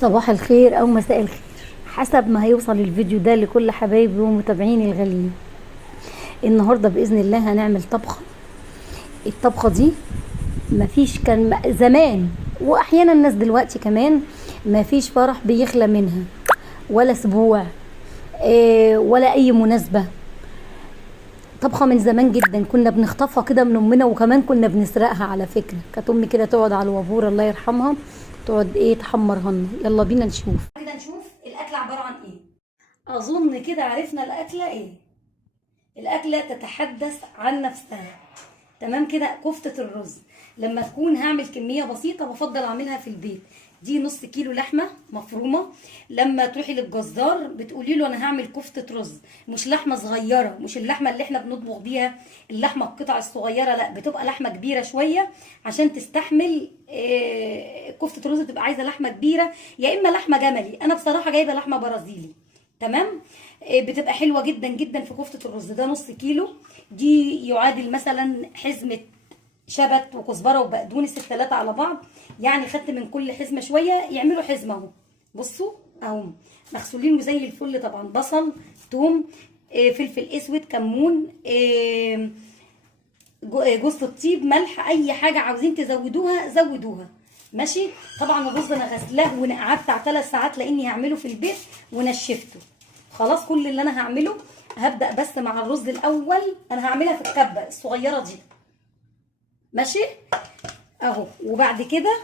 صباح الخير او مساء الخير، حسب ما هيوصل الفيديو ده لكل حبايبي ومتابعيني الغاليين. النهارده باذن الله هنعمل طبخه. الطبخه دي مفيش كان زمان واحيانا الناس دلوقتي كمان مفيش فرح بيخلى منها، ولا اسبوع ولا اي مناسبه. طبخه من زمان جدا كنا بنخطفها كده من امنا، وكمان كنا بنسرقها. على فكره كانت امي كده تقعد على الوابور الله يرحمها، تقعد تحمرها لنا. يلا بينا نشوف الاكله عباره عن ايه. اظن كده عرفنا الاكله ايه. الاكله تتحدث عن نفسها. تمام كده. كفته الرز لما تكون هعمل كميه بسيطه بفضل اعملها في البيت. دي نص كيلو لحمه مفرومه. لما تروحي للجزار بتقولي له انا هعمل كفته رز، مش لحمه صغيره، مش اللحمه اللي احنا بنطبخ بيها اللحمه القطع الصغيره، لا بتبقى لحمه كبيره شويه عشان تستحمل. كفته الرز بتبقى عايزه لحمه كبيره، يا اما لحمه جملي. انا بصراحه جايبه لحمه برازيلي. تمام. بتبقى حلوه جدا جدا في كفته الرز. ده نص كيلو، دي يعادل مثلا حزمه شبت وكزبره وبقدونس الثلاثه على بعض، يعني خدت من كل حزمه شويه يعملوا حزمه اهو. بصوا اهو مغسولين وزي الفل طبعا. بصل، ثوم، فلفل اسود، كمون، جوز الطيب، ملح، اي حاجه عاوزين تزودوها زودوها. ماشي. طبعا الرز انا غسلاه ونقعت بتاع 3 ساعات لاني هعمله في البيت ونشفته. خلاص كل اللي انا هعمله هبدا بس مع الرز الاول. انا هعملها في الكبه الصغيره دي. ماشي اهو. وبعد كده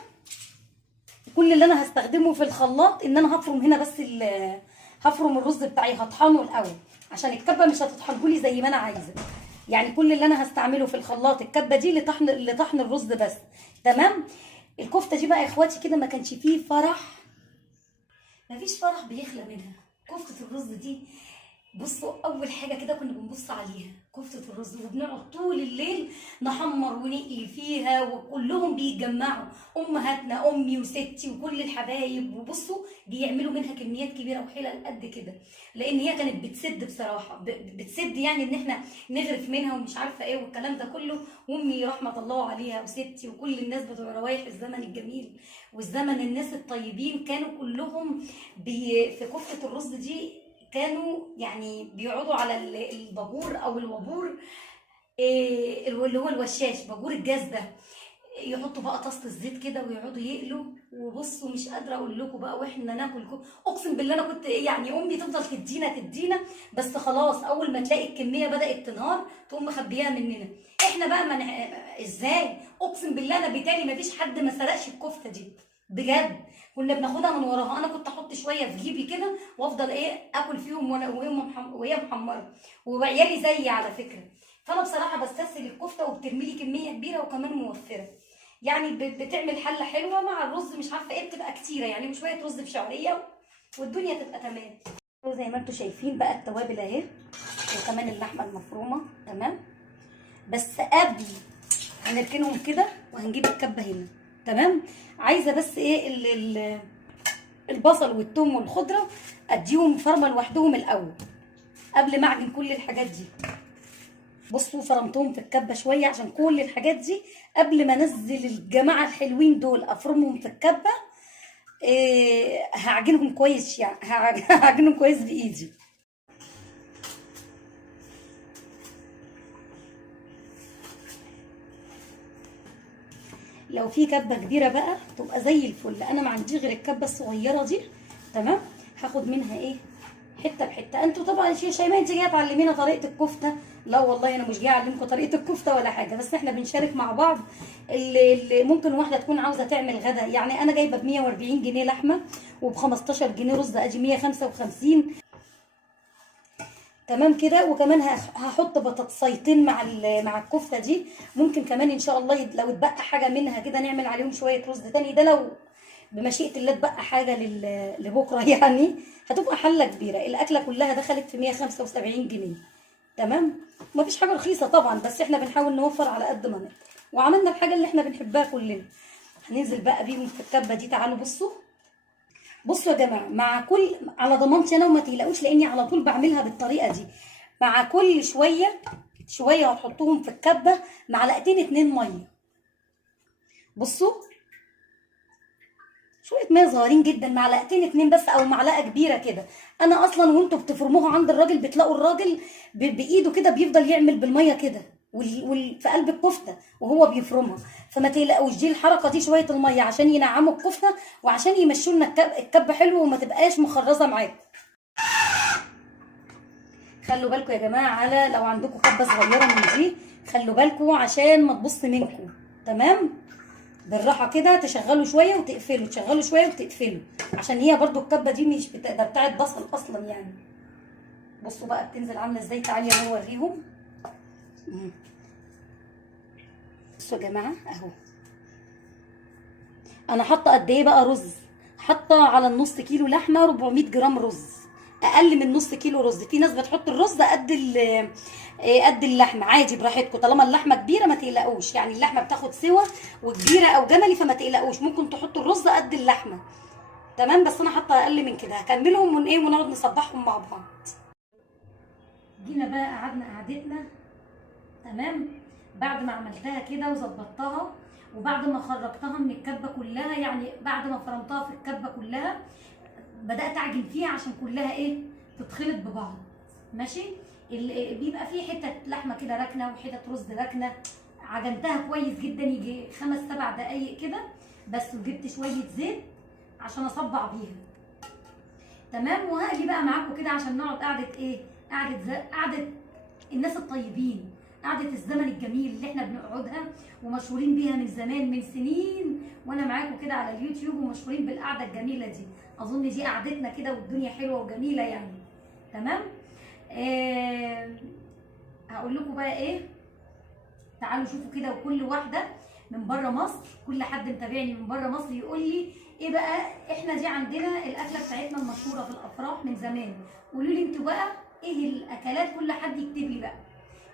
كل اللي انا هستخدمه في الخلاط ان انا هفرم هنا بس هفرم الرز بتاعي، هطحنه الاول عشان الكبه مش هتطحنهولي زي ما انا عايزه. يعني كل اللي انا هستعمله في الخلاط الكبه دي لطحن الرز بس. تمام. الكفته دي بقى يا اخواتي كده ما كانش فيه فرح، ما فيش فرح بيخلى منها كفته الرز دي. بصوا اول حاجه كده كنا بنبص عليها كفته الرز، وبنقعد طول الليل نحمر ونقلي فيها، وكلهم بيتجمعوا، امهاتنا، امي وستي وكل الحبايب. وبصوا بيعملوا منها كميات كبيره وحلل قد كده، لان هي كانت بتسد بصراحه، بتسد يعني ان احنا نغرف منها ومش عارفه ايه والكلام ده كله. وامي رحمه الله عليها وستي وكل الناس بتوع روايح الزمن الجميل والزمن الناس الطيبين كانوا كلهم في كفته الرز دي كانوا يعني بيقعدوا على الباجور او الوابور، اللي هو الوشاش، باجور الجاز ده، يحطوا بقى طاسه الزيت كده ويقعدوا يقلوا. وبصوا مش قادره اقول لكم بقى، واحنا ناكل اقسم بالله انا كنت يعني امي تفضل تدينا بس خلاص اول ما تلاقي الكميه بدات تنهار تقوم مخبياها مننا. احنا بقى ازاي؟ اقسم بالله انا بالتالي ما فيش حد ما سرقش الكفته دي بجد. كنا بناخدها من وراها. انا كنت احط شويه في جيبي كده وافضل اكل فيهم وهي محمره، وعيالي زيي على فكره. فانا بصراحه بستسهل الكفته وبترمي لي كميه كبيره وكمان موفره، يعني بتعمل حله حلوه مع الرز. مش عارفه ايه بتبقى كتيره يعني، وشويه رز بشعريه والدنيا تبقى تمام. زي ما انتم شايفين بقى التوابل اهي، وكمان اللحمه المفرومه. تمام. بس قبل هنركنهم كده وهنجيب الكبه هنا. تمام. عايزه بس البصل والثوم والخضره اديهم فرمه لوحدهم الاول قبل ما اعجن كل الحاجات دي. بصوا فرمتهم في الكبه شويه عشان كل الحاجات دي قبل ما انزل الجماعه الحلوين دول افرمهم في الكبه. هعجنهم كويس، يعني هعجنهم كويس بايدي. لو في كبه كبيره بقى تبقى زي الفل. انا ما عنديش غير الكبه الصغيره دي. تمام. هاخد منها حته بحته. انتوا طبعا شيماء انت جايه تعلمينا طريقه الكفته؟ لا والله انا مش جايه اعلمكم طريقه الكفته ولا حاجه، بس احنا بنشارك مع بعض. اللي ممكن واحده تكون عاوزه تعمل غدا، يعني انا جايبه ب 140 جنيه لحمه وب 15 جنيه رز، ادي 155. تمام كده. وكمان هحط بطاطسيتين مع الكفته دي. ممكن كمان ان شاء الله لو اتبقى حاجه منها كده نعمل عليهم شويه رز تاني. ده لو بمشيئه الله اتبقى حاجه لبكره يعني هتبقى حله كبيره. الاكله كلها دخلت في 175 جنيه. تمام. مفيش حاجه رخيصه طبعا، بس احنا بنحاول نوفر على قد ما نقدر، وعملنا الحاجه اللي احنا بنحبها كلنا. هننزل بقى بيهم في الكبه دي. تعالوا بصوا يا جماعه، مع كل على ضمانتي انا وما تقلقوش لاني على طول بعملها بالطريقه دي. مع كل شويه هتحطوهم في الكبه معلقتين 2 ميه. بصوا شويه ميه صغيرين جدا، معلقتين اتنين بس او معلقه كبيره كده. انا اصلا وانتوا بتفرموها عند الراجل بتلاقوا الراجل بايده كده بيفضل يعمل بالميه كده في قلب الكفته وهو بيفرمها. فما تقلقوش، دي الحركه دي شويه الميه عشان ينعموا الكفته وعشان يمشوا لنا الكبه حلو وما تبقاش مخرزه معاكم. خلوا بالكم يا جماعه على لو عندكم كبه صغيره من دي، خلوا بالكم عشان ما تبص منكم. تمام، بالراحه كده تشغلوا شويه وتقفلوا، تشغلوا شويه وتقفلوا، عشان هي برضو الكبه دي مش ده بتاعت بصل اصلا يعني. بصوا بقى بتنزل عامله ازاي، تعالي انا اوريهم. بصوا يا جماعه اهو، انا حاطه قد ايه بقى رز، حاطه على النص كيلو لحمه 400 جرام رز، اقل من نص كيلو رز. في ناس بتحط الرز قد اللحمه، عادي براحتكم، طالما اللحمه كبيره ما تقلقوش، يعني اللحمه بتاخد سوا وكبيره او جملي فما تقلقوش، ممكن تحطوا الرز قد اللحمه. تمام، بس انا حاطه اقل من كده. هكملهم ونقعد نصبحهم مع بعض. جينا بقى قعدنا قعدتنا. تمام، بعد ما عملتها كده وظبطتها وبعد ما خرجتها من الكبه كلها، يعني بعد ما فرمتها في الكبه كلها بدات اعجن فيها عشان كلها ايه تتخلط ببعض. ماشي، بيبقى فيه حته لحمه كده راكنه وحتت رز راكنه. عجنتها كويس جدا يجي 5-7 دقايق كده بس، وجبت شويه زيت عشان اصبع بيها. تمام، وهقلي بقى معاكم كده عشان نقعد قعده ايه، قعده الناس الطيبين، قعده الزمن الجميل اللي احنا بنقعدها ومشهورين بيها من زمان من سنين، وانا معاكم كده على اليوتيوب ومشهورين بالقعده الجميله دي. اظن دي قعدتنا كده والدنيا حلوه وجميله يعني. تمام، هقول لكم بقى ايه، تعالوا شوفوا كده، وكل واحده من بره مصر، كل حد متابعني من بره مصر يقول لي ايه بقى، احنا دي عندنا الاكله بتاعتنا المشهوره في الافراح من زمان. قولوا لي انتوا بقى ايه الاكلات، كل حد يكتب لي بقى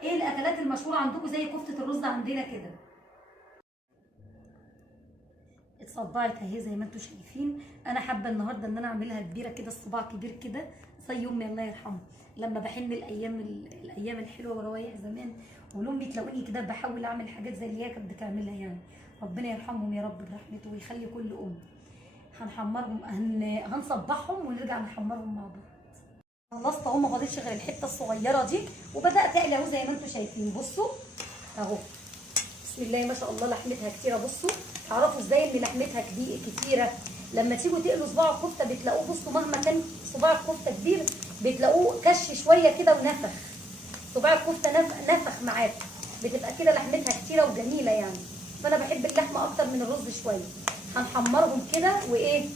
ايه الاكلات المشهوره عندكم زي كفته الرز عندنا كده. اتصبعت اهي زي ما انتم شايفين. انا حابه النهارده ان انا اعملها كبيره كده، الصباع كبير كده زي امي الله يرحمها، لما بحن الايام الحلوه وروايح زمان ولامي تلاقوني كده بحاول اعمل حاجات زي اللي هي كانت بتعملها يعني. ربنا يرحمهم يا رب برحمته ويخلي كل ام. هنحمرهم، هنصبحهم ونرجع نحمرهم مع بعض. خلصت اهو، ما فاضلش غير الحته الصغيره دي وبدات اقلي اهو زي ما انتم شايفين. بصوا اهو، بسم الله ما شاء الله لحمتها كتيره. بصوا تعرفوا ازاي ان لحمتها كتيره؟ لما تيجوا تقلوا صباع الكفته بتلاقوه، بصوا مهما كان صباع الكفته كبير بتلاقوه كش شويه كده ونفخ. صباع الكفته نفخ معاكم، بتبقى كده لحمتها كتيره وجميله يعني. فانا بحب اللحمه اكتر من الرز شويه. هنحمرهم كده وايه،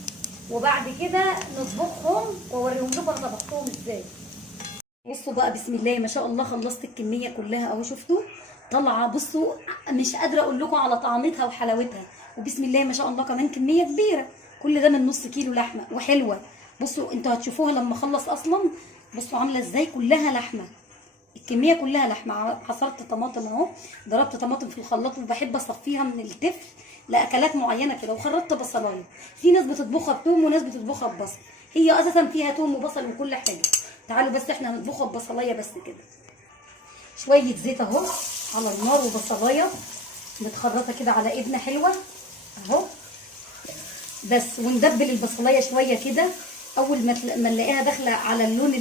وبعد كده نطبخهم واوريهم لكم انا طبختهم ازاي. بصوا بقى بسم الله ما شاء الله، خلصت الكميه كلها اهو، شفتوا طالعه. بصوا مش قادره اقول لكم على طعمتها وحلاوتها، وبسم الله ما شاء الله كمان كميه كبيره، كل ده من نص كيلو لحمه وحلوه. بصوا انتوا هتشوفوها لما اخلص اصلا. بصوا عامله ازاي، كلها لحمه، الكميه كلها لحمه. عصرت طماطم اهو، ضربت طماطم في الخلاط وبحب اصفيها من التفل لاكلات معينه كده، وخرطت بصلايه. في ناس بتطبخها بتوم وناس بطبخها ببصل، هي اساسا فيها توم وبصل وكل حاجه. تعالوا بس احنا هنطبخها ببصلايه بس كده. شويه زيت اهو على النار وبصلايه متخرطه كده على ايدنا حلوه اهو بس، وندبل البصلايه شويه كده. اول ما نلاقيها داخله على اللون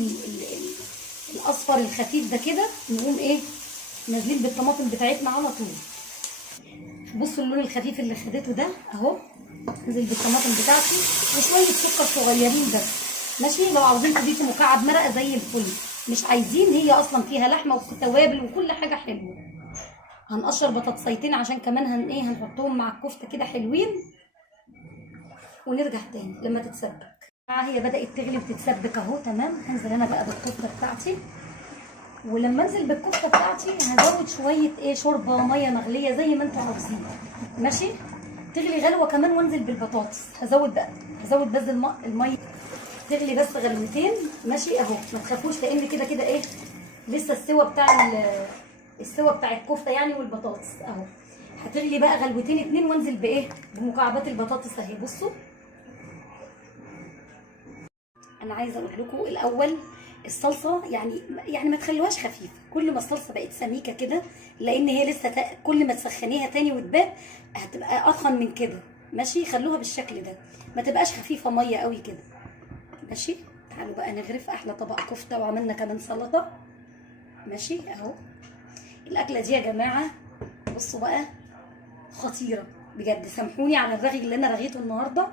الاصفر الخفيف ده كده، نقوم ايه نازلين بالطماطم بتاعتنا على طول. بصوا اللون الخفيف اللي خدته ده اهو، نزل بالطماطم بتاعتي وشويه سكر صغيرين بس. ماشي، لو عاوزين تضيفوا مكعب مرقه زي الفل، مش عايزين هي اصلا فيها لحمه وتوابل وكل حاجه حلوه. هنقشر بطاطسيتين عشان كمان هنحطهم مع الكفته كده حلوين، ونرجع تاني لما تتسبك. هي بدات تغلي وتتسبك اهو. تمام، هنزل انا بقى بالكفته بتاعتي، ولما انزل بالكفته بتاعتي هزود شويه ايه شوربه ميه مغليه زي ما انتوا عاوزين. ماشي، تغلي غلوه كمان وانزل بالبطاطس. هزود بس الميه تغلي بس غلوتين. ماشي اهو، ما تخافوش لان كده كده ايه لسه السوا بتاع الكفته يعني والبطاطس اهو. هتغلي بقى غلوتين 2 وانزل بايه بمكعبات البطاطس اهي. بصوا انا عايزه اقول لكم الاول الصلصه يعني ما تخلوهاش خفيفه. كل ما الصلصه بقت سميكه كده، لان هي لسه كل ما تسخنيها تاني وتبات هتبقى اطخن من كده. ماشي. خلوها بالشكل ده، ما تبقاش خفيفه ميه قوي كده. ماشي. تعالوا بقى نغرف احلى طبق كفته، وعملنا كمان سلطه. ماشي اهو. الاكله دي يا جماعه بصوا بقى خطيره بجد. سامحوني على الرغي اللي انا رغيته النهارده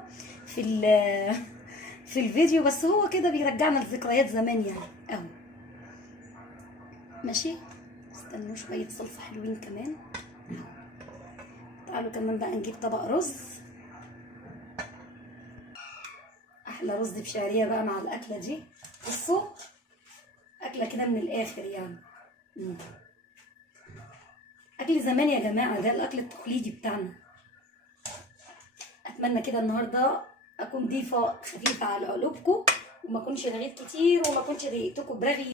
في الفيديو، بس هو كده بيرجعنا لذكريات زمان يعني. اهو ماشي. استنوا شويه صلصه حلوين كمان. تعالوا كمان بقى نجيب طبق رز، احلى رز بشعريه بقى مع الاكله دي. بصوا اكله كده من الاخر يعني. اكل زمان يا جماعه، ده الاكل التقليدي بتاعنا. اتمنى كده النهارده اكون ضيفه خفيفه على قلوبكم، وما اكونش رغيت كتير، وما اكونش ضايقتكم برغي.